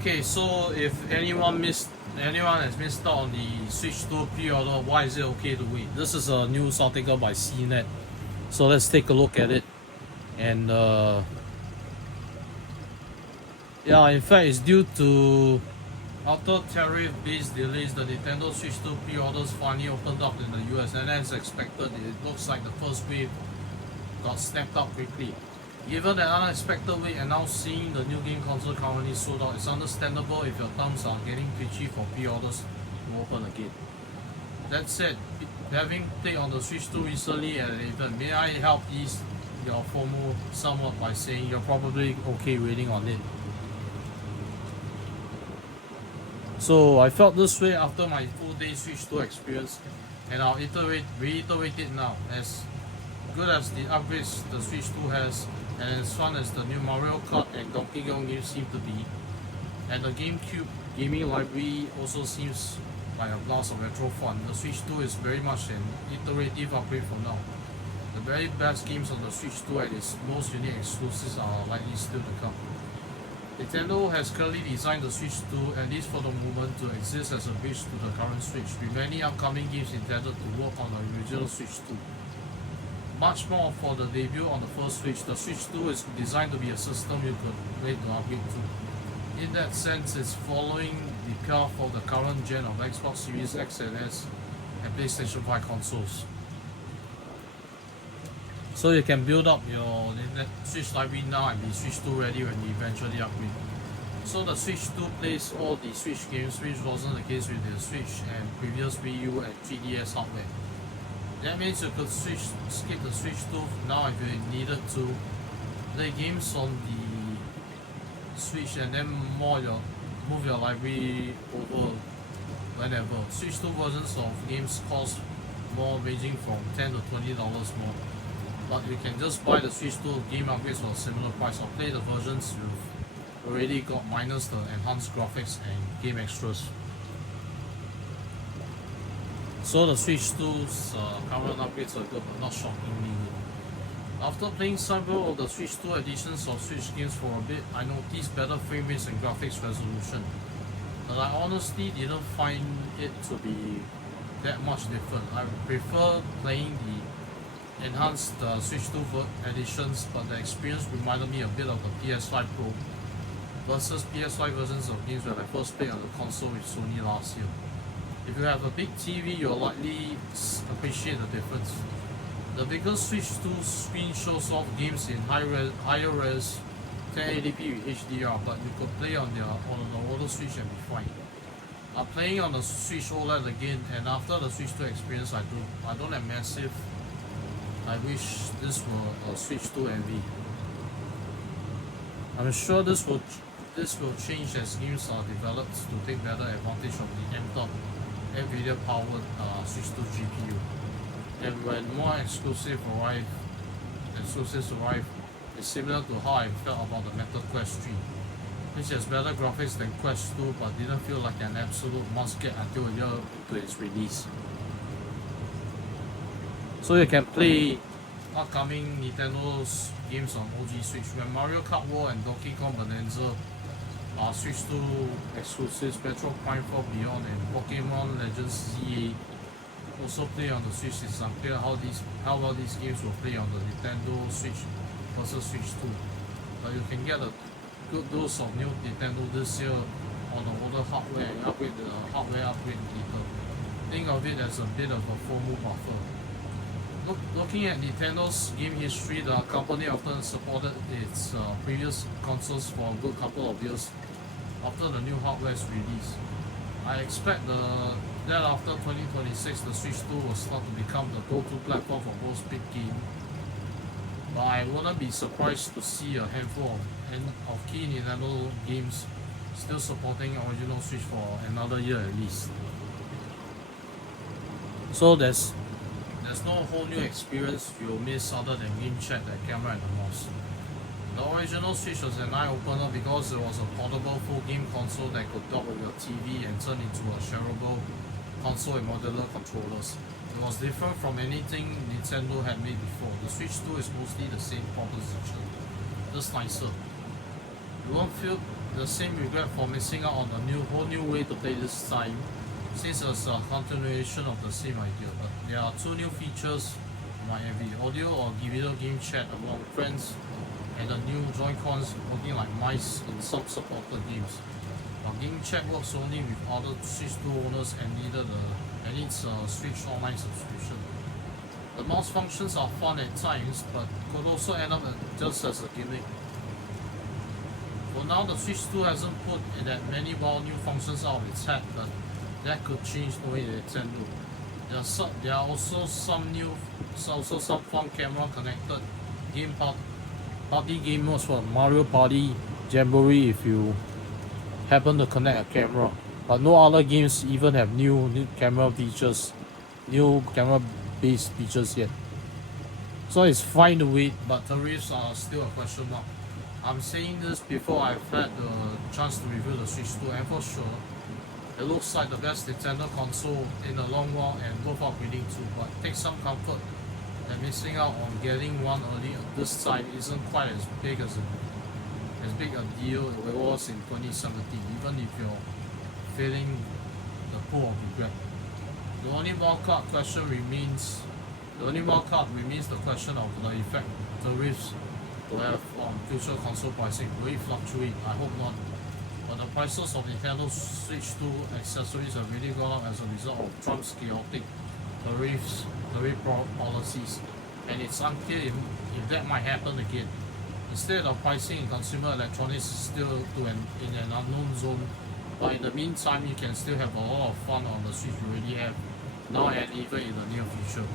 Okay, so if anyone has missed out on the Switch 2 pre-order, why is it okay to wait? This is a news article by CNET, so let's take a look at it. And yeah, in fact, it's due to after tariff-based delays, the Nintendo Switch 2 pre-orders finally opened up in the US, and as expected, it looks like the first wave got snapped up quickly. Given that unexpected wait and now seeing the new game console currently sold out, it's understandable if your thumbs are getting twitchy for pre-orders to open again. That said, having played on the Switch 2 recently at an event, may I help ease your FOMO somewhat by saying you're probably okay waiting on it. So I felt this way after my full-day Switch 2 experience, and I'll reiterate it now. As good as the upgrades the Switch 2 has, and as fun as the new Mario Kart and Donkey Kong games seem to be, and the GameCube gaming library also seems like a blast of retro fun, the Switch 2 is very much an iterative upgrade for now. The very best games on the Switch 2 and its most unique exclusives are likely still to come. Nintendo has clearly designed the Switch 2, at least for the moment, to exist as a bridge to the current Switch, with many upcoming games intended to work on the original Switch 2. Much more for the debut on the first Switch, the Switch 2 is designed to be a system you could wait to upgrade to. In that sense, it's following the path of the current gen of Xbox Series X and S and PlayStation 5 consoles. So you can build up your Switch library now and be Switch 2 ready when you eventually upgrade. So the Switch 2 plays all the Switch games, which wasn't the case with the Switch and previous Wii U and 3DS hardware. That means you could skip the Switch 2 now if you needed to play games on the Switch and then move your library over whenever. Switch 2 versions of games cost more, ranging from $10 to $20 more. But you can just buy the Switch 2 game upgrades for a similar price, or play the versions you've already got minus the enhanced graphics and game extras. So the Switch 2's current upgrades are good, but not shockingly good. After playing several of the Switch 2 editions of Switch games for a bit, I noticed better frame rates and graphics resolution. But I honestly didn't find it to be that much different. I prefer playing the enhanced Switch 2 editions, but the experience reminded me a bit of the PS5 Pro versus PS5 versions of games when I first played on the console with Sony last year. If you have a big TV, you'll likely appreciate the difference. The bigger Switch 2 screen shows off games in higher res 1080p with HDR, but you could play on the older Switch and be fine. I'm playing on the Switch OLED again, and after the Switch 2 experience, I don't have massive. I wish this were a Switch 2 Envy. I'm sure this will change as games are developed to take better advantage of the M.2 NVIDIA powered Switch 2 GPU. And when more exclusives arrive, it's similar to how I felt about the Meta Quest 3, which has better graphics than Quest 2 but didn't feel like an absolute must-get until a year into its release. So you can play upcoming Nintendo's games on OG Switch. When Mario Kart World and Donkey Kong Bonanza are Switch 2 exclusives, Metro Prime 4 Beyond and Pokemon Legends ZA also play on the Switch. It's unclear how well these games will play on the Nintendo Switch versus Switch 2. But you can get a good dose of new Nintendo this year on the older hardware and upgrade the hardware upgrade later. Think of it as a bit of a FOMO buffer. Looking at Nintendo's game history, the company often supported its previous consoles for a good couple of years after the new hardware's release. I expect that after 2026, the Switch 2 will start to become the go-to platform for most big games. But I wouldn't be surprised to see a handful of key Nintendo games still supporting original Switch for another year at least. So there's no whole new experience you'll miss other than game chat, the camera and the mouse. The original Switch was an eye-opener because it was a portable full game console that could dock with your TV and turn into a shareable console and modular controllers. It was different from anything Nintendo had made before. The Switch 2 is mostly the same proposition, just nicer. You won't feel the same regret for missing out on a whole new way to play this time, since it's a continuation of the same idea. But there are two new features like envy: audio or video game chat among friends, and the new Joy-Cons working like mice in some supported games. While game chat works only with other Switch 2 owners and needs a Switch Online subscription. The mouse functions are fun at times, but could also end up just as a gimmick. For now, the Switch 2 hasn't put in that many wild new functions out of its hat, but that could change knowing Nintendo. There are also some fun camera connected game party game modes for Mario Party Jamboree if you happen to connect a camera. But no other games even have new camera features, new camera based features yet. So it's fine to wait, but tariffs are still a question mark. I'm saying this before I've had the chance to review the Switch 2, and for sure, it looks like the best Nintendo console in a long while and worth upgrading to, but take some comfort that missing out on getting one early this time isn't quite as big a deal it was in 2017, even if you're feeling the pull of regret. The only wildcard remains the question of the effect tariffs will have on future console pricing. Will it fluctuate? I hope not. But the prices of Nintendo Switch 2 accessories have really gone up as a result of Trump's chaotic tariff policies, and it's unclear if that might happen again. Instead of pricing in consumer electronics still in an unknown zone, but in the meantime you can still have a lot of fun on the Switch you already have now and even in the near future.